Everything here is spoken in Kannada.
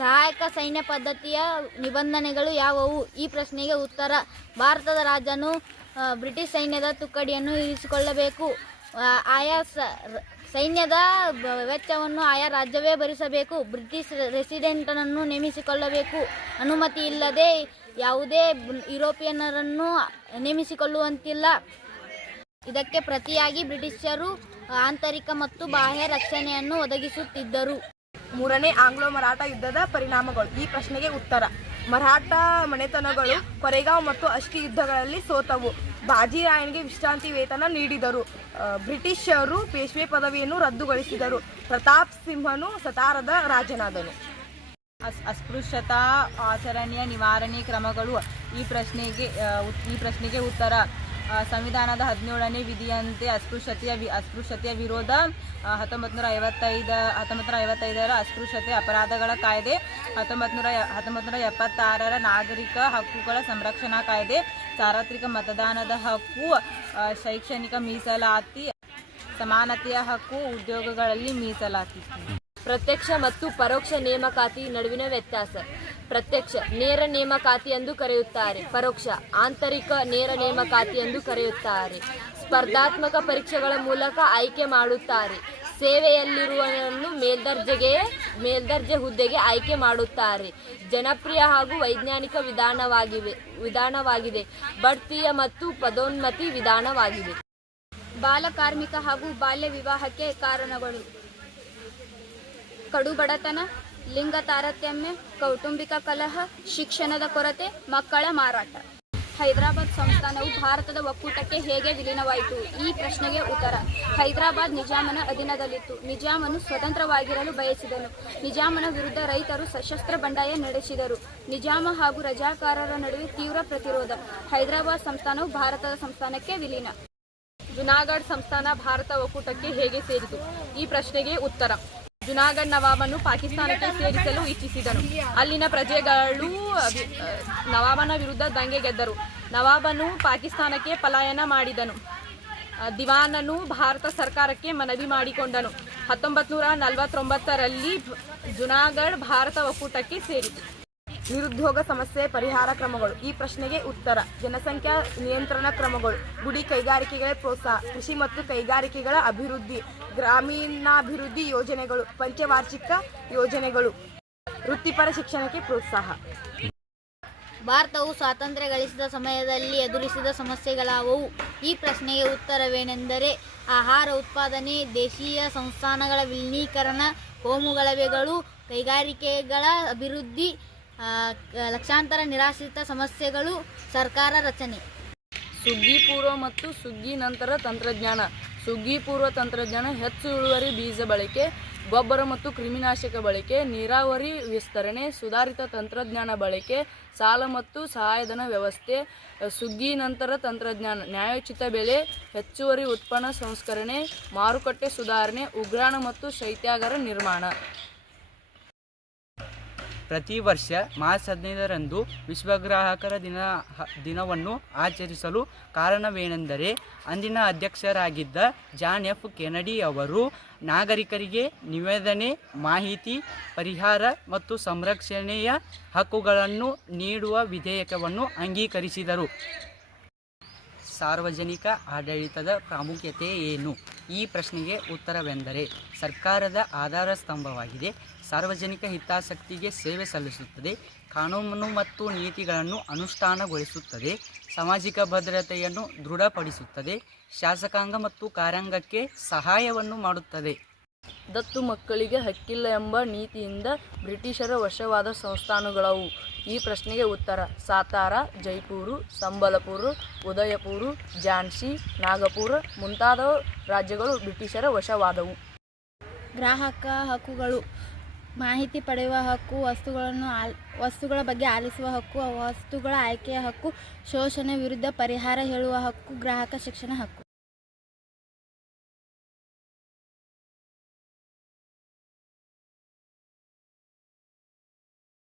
ಸಹಾಯಕ ಸೈನ್ಯ ಪದ್ಧತಿಯ ನಿಬಂಧನೆಗಳು ಯಾವುವು? ಈ ಪ್ರಶ್ನೆಗೆ ಉತ್ತರ. ಭಾರತದ ರಾಜನು ಬ್ರಿಟಿಷ್ ಸೈನ್ಯದ ತುಕಡಿಯನ್ನು ಇರಿಸಿಕೊಳ್ಳಬೇಕು. ಆಯಾ ಸೈನ್ಯದ ವೆಚ್ಚವನ್ನು ಆಯಾ ರಾಜ್ಯವೇ ಭರಿಸಬೇಕು. ಬ್ರಿಟಿಷ್ ರೆಸಿಡೆಂಟನ್ನು ನೇಮಿಸಿಕೊಳ್ಳಬೇಕು. ಅನುಮತಿ ಇಲ್ಲದೆ ಯಾವುದೇ ಯುರೋಪಿಯನ್ನರನ್ನು ನೇಮಿಸಿಕೊಳ್ಳುವಂತಿಲ್ಲ. ಇದಕ್ಕೆ ಪ್ರತಿಯಾಗಿ ಬ್ರಿಟಿಷರು ಆಂತರಿಕ ಮತ್ತು ಬಾಹ್ಯ ರಕ್ಷಣೆಯನ್ನು ಒದಗಿಸುತ್ತಿದ್ದರು. ಮೂರನೇ ಆಂಗ್ಲೋ ಮರಾಠ ಯುದ್ಧದ ಪರಿಣಾಮಗಳು. ಈ ಪ್ರಶ್ನೆಗೆ ಉತ್ತರ. ಮರಾಠ ಮನೆತನಗಳು ಕೊರೆಗಾಂವ್ ಮತ್ತು ಅಷ್ಟಿ ಯುದ್ಧಗಳಲ್ಲಿ ಸೋತವು. ಬಾಜಿರಾಯನಿಗೆ ವಿಶ್ರಾಂತಿ ವೇತನ ನೀಡಿದರು. ಬ್ರಿಟಿಷರು ಪೇಶ್ವೆ ಪದವಿಯನ್ನು ರದ್ದುಗೊಳಿಸಿದರು. ಪ್ರತಾಪ್ ಸಿಂಹನು ಸತಾರದ ರಾಜನಾದನು. ಅಸ್ಪೃಶ್ಯತಾ ಆಚರಣೆಯ ನಿವಾರಣೆ ಕ್ರಮಗಳು. ಈ ಪ್ರಶ್ನೆಗೆ ಉತ್ತರ. ಸಂವಿಧಾನದ 17ನೇ ವಿಧಿಯಂತೆ ಅಸ್ಪೃಶ್ಯತೆಯ ವಿರೋಧ 1955ರ ಅಸ್ಪೃಶ್ಯತೆ ಅಪರಾಧಗಳ ಕಾಯ್ದೆ, 1976ರ ನಾಗರಿಕ ಹಕ್ಕುಗಳ ಸಂರಕ್ಷಣಾ ಕಾಯ್ದೆ, ಸಾರ್ವತ್ರಿಕ ಮತದಾನದ ಹಕ್ಕು, ಶೈಕ್ಷಣಿಕ ಮೀಸಲಾತಿ, ಸಮಾನತೆಯ ಹಕ್ಕು, ಉದ್ಯೋಗಗಳಲ್ಲಿ ಮೀಸಲಾತಿ. ಪ್ರತ್ಯಕ್ಷ ಮತ್ತು ಪರೋಕ್ಷ ನೇಮಕಾತಿ ನಡುವಿನ ವ್ಯತ್ಯಾಸ. ಪ್ರತ್ಯಕ್ಷ ನೇರ ನೇಮಕಾತಿ ಎಂದು ಕರೆಯುತ್ತಾರೆ. ಪರೋಕ್ಷ ಆಂತರಿಕ ನೇರ ನೇಮಕಾತಿ ಎಂದು ಕರೆಯುತ್ತಾರೆ. ಸ್ಪರ್ಧಾತ್ಮಕ ಪರೀಕ್ಷೆಗಳ ಮೂಲಕ ಆಯ್ಕೆ ಮಾಡುತ್ತಾರೆ. ಸೇವೆಯಲ್ಲಿರುವವರನ್ನು ಮೇಲ್ದರ್ಜೆ ಹುದ್ದೆಗೆ ಆಯ್ಕೆ ಮಾಡುತ್ತಾರೆ. ಜನಪ್ರಿಯ ಹಾಗೂ ವೈಜ್ಞಾನಿಕ ವಿಧಾನವಾಗಿದೆ. ಬಡ್ತಿಯ ಮತ್ತು ಪದೋನ್ನತಿ ವಿಧಾನವಾಗಿದೆ. ಬಾಲ ಕಾರ್ಮಿಕ ಹಾಗೂ ಬಾಲ್ಯ ವಿವಾಹಕ್ಕೆ ಕಾರಣಗಳು. ಕಡು ಬಡತನ, ಲಿಂಗ ತಾರತಮ್ಯ, ಕೌಟುಂಬಿಕ ಕಲಹ, ಶಿಕ್ಷಣದ ಕೊರತೆ, ಮಕ್ಕಳ ಮಾರಾಟ. ಹೈದರಾಬಾದ್ ಸಂಸ್ಥಾನವು ಭಾರತದ ಒಕ್ಕೂಟಕ್ಕೆ ಹೇಗೆ ವಿಲೀನವಾಯಿತು? ಈ ಪ್ರಶ್ನೆಗೆ ಉತ್ತರ. ಹೈದರಾಬಾದ್ ನಿಜಾಮನ ಅಧೀನದಲ್ಲಿತ್ತು. ನಿಜಾಮನು ಸ್ವತಂತ್ರವಾಗಿರಲು ಬಯಸಿದನು. ನಿಜಾಮನ ವಿರುದ್ಧ ರೈತರು ಸಶಸ್ತ್ರ ಬಂಡಾಯ ನಡೆಸಿದರು. ನಿಜಾಮ ಹಾಗೂ ರಜಾಕಾರರ ನಡುವೆ ತೀವ್ರ ಪ್ರತಿರೋಧ. ಹೈದರಾಬಾದ್ ಸಂಸ್ಥಾನವು ಭಾರತದ ಸಂಸ್ಥಾನಕ್ಕೆ ವಿಲೀನ. ಜುನಾಗಢ್ ಸಂಸ್ಥಾನ ಭಾರತ ಒಕ್ಕೂಟಕ್ಕೆ ಹೇಗೆ ಸೇರಿತು? ಈ ಪ್ರಶ್ನೆಗೆ ಉತ್ತರ. ಜುನಾಗಢ್ ನವಾಬನು ಪಾಕಿಸ್ತಾನಕ್ಕೆ ಸೇರಿಸಲು ಇಚ್ಛಿಸಿದನು. ಅಲ್ಲಿನ ಪ್ರಜೆಗಳು ನವಾಬನ ವಿರುದ್ಧ ದಂಗೆ ಗೆದ್ದರು. ನವಾಬನು ಪಾಕಿಸ್ತಾನಕ್ಕೆ ಪಲಾಯನ ಮಾಡಿದನು. ದಿವಾನನು ಭಾರತ ಸರ್ಕಾರಕ್ಕೆ ಮನವಿ ಮಾಡಿಕೊಂಡನು. 1949ರಲ್ಲಿ ಜುನಾಗಢ್ ಭಾರತ ಒಕ್ಕೂಟಕ್ಕೆ ಸೇರಿತು. ನಿರುದ್ಯೋಗ ಸಮಸ್ಯೆ ಪರಿಹಾರ ಕ್ರಮಗಳು. ಈ ಪ್ರಶ್ನೆಗೆ ಉತ್ತರ. ಜನಸಂಖ್ಯಾ ನಿಯಂತ್ರಣ ಕ್ರಮಗಳು, ಗುಡಿ ಕೈಗಾರಿಕೆಗಳ ಪ್ರೋತ್ಸಾಹ, ಕೃಷಿ ಮತ್ತು ಕೈಗಾರಿಕೆಗಳ ಅಭಿವೃದ್ಧಿ, ಗ್ರಾಮೀಣಾಭಿವೃದ್ಧಿ ಯೋಜನೆಗಳು, ಪಂಚವಾರ್ಷಿಕ ಯೋಜನೆಗಳು, ವೃತ್ತಿಪರ ಶಿಕ್ಷಣಕ್ಕೆ ಪ್ರೋತ್ಸಾಹ. ಭಾರತವು ಸ್ವಾತಂತ್ರ್ಯ ಗಳಿಸಿದ ಸಮಯದಲ್ಲಿ ಎದುರಿಸಿದ ಸಮಸ್ಯೆಗಳಾವುವು? ಈ ಪ್ರಶ್ನೆಗೆ ಉತ್ತರವೇನೆಂದರೆ ಆಹಾರ ಉತ್ಪಾದನೆ, ದೇಶೀಯ ಸಂಸ್ಥಾನಗಳ ವಿಲೀನೀಕರಣ, ಕೋಮುಗಲಭೆಗಳು, ಕೈಗಾರಿಕೆಗಳ ಅಭಿವೃದ್ಧಿ, ಲಕ್ಷಾಂತರ ನಿರಾಶ್ರಿತ ಸಮಸ್ಯೆಗಳು, ಸರ್ಕಾರ ರಚನೆ. ಸುಗ್ಗಿ ಪೂರ್ವ ಮತ್ತು ಸುಗ್ಗಿ ನಂತರ ತಂತ್ರಜ್ಞಾನ. ಸುಗ್ಗಿ ಪೂರ್ವ ತಂತ್ರಜ್ಞಾನ ಹೆಚ್ಚು ಇಳುವರಿ ಬೀಜ ಬಳಕೆ, ಗೊಬ್ಬರ ಮತ್ತು ಕ್ರಿಮಿನಾಶಕ ಬಳಕೆ, ನೀರಾವರಿ ವಿಸ್ತರಣೆ, ಸುಧಾರಿತ ತಂತ್ರಜ್ಞಾನ ಬಳಕೆ, ಸಾಲ ಮತ್ತು ಸಹಾಯಧನ ವ್ಯವಸ್ಥೆ. ಸುಗ್ಗಿ ನಂತರ ತಂತ್ರಜ್ಞಾನ ನ್ಯಾಯೋಚಿತ ಬೆಲೆ, ಹೆಚ್ಚುವರಿ ಉತ್ಪನ್ನ ಸಂಸ್ಕರಣೆ, ಮಾರುಕಟ್ಟೆ ಸುಧಾರಣೆ, ಉಗ್ರಾಣ ಮತ್ತು ಶೈತ್ಯಾಗಾರ ನಿರ್ಮಾಣ. ಪ್ರತಿ ವರ್ಷ ಮಾರ್ಚ್ 15ರಂದು ವಿಶ್ವಗ್ರಾಹಕರ ದಿನವನ್ನು ಆಚರಿಸಲು ಕಾರಣವೇನೆಂದರೆ ಅಂದಿನ ಅಧ್ಯಕ್ಷರಾಗಿದ್ದ ಜಾನ್ ಎಫ್ ಕೆನಡಿ ಅವರು ನಾಗರಿಕರಿಗೆ ನಿವೇದನೆ, ಮಾಹಿತಿ, ಪರಿಹಾರ ಮತ್ತು ಸಂರಕ್ಷಣೆಯ ಹಕ್ಕುಗಳನ್ನು ನೀಡುವ ವಿಧೇಯಕವನ್ನು ಅಂಗೀಕರಿಸಿದರು. ಸಾರ್ವಜನಿಕ ಆಡಳಿತದ ಪ್ರಾಮುಖ್ಯತೆ ಏನು? ಈ ಪ್ರಶ್ನೆಗೆ ಉತ್ತರವೆಂದರೆ ಸರ್ಕಾರದ ಆಧಾರ ಸ್ತಂಭವಾಗಿದೆ. ಸಾರ್ವಜನಿಕ ಹಿತಾಸಕ್ತಿಗೆ ಸೇವೆ ಸಲ್ಲಿಸುತ್ತದೆ. ಕಾನೂನು ಮತ್ತು ನೀತಿಗಳನ್ನು ಅನುಷ್ಠಾನಗೊಳಿಸುತ್ತದೆ. ಸಾಮಾಜಿಕ ಭದ್ರತೆಯನ್ನು ದೃಢಪಡಿಸುತ್ತದೆ. ಶಾಸಕಾಂಗ ಮತ್ತು ಕಾರ್ಯಾಂಗಕ್ಕೆ ಸಹಾಯವನ್ನು ಮಾಡುತ್ತದೆ. ದತ್ತು ಮಕ್ಕಳಿಗೆ ಹಕ್ಕಿಲ್ಲ ಎಂಬ ನೀತಿಯಿಂದ ಬ್ರಿಟಿಷರ ವಶವಾದ ಸಂಸ್ಥಾನಗಳವು? ಈ ಪ್ರಶ್ನೆಗೆ ಉತ್ತರ. ಸಾತಾರ, ಜೈಪುರ, ಸಂಬಲಪುರ, ಉದಯಪುರ, ಝಾನ್ಸಿ, ನಾಗಪುರ ಮುಂತಾದ ರಾಜ್ಯಗಳು ಬ್ರಿಟಿಷರ ವಶವಾದವು. ಗ್ರಾಹಕ ಹಕ್ಕುಗಳು. ಮಾಹಿತಿ ಪಡೆಯುವ ಹಕ್ಕು, ವಸ್ತುಗಳ ಬಗ್ಗೆ ಆಲಿಸುವ ಹಕ್ಕು, ವಸ್ತುಗಳ ಆಯ್ಕೆಯ ಹಕ್ಕು, ಶೋಷಣೆ ವಿರುದ್ಧ ಪರಿಹಾರ ಹೇಳುವ ಹಕ್ಕು, ಗ್ರಾಹಕ ಶಿಕ್ಷಣ ಹಕ್ಕು.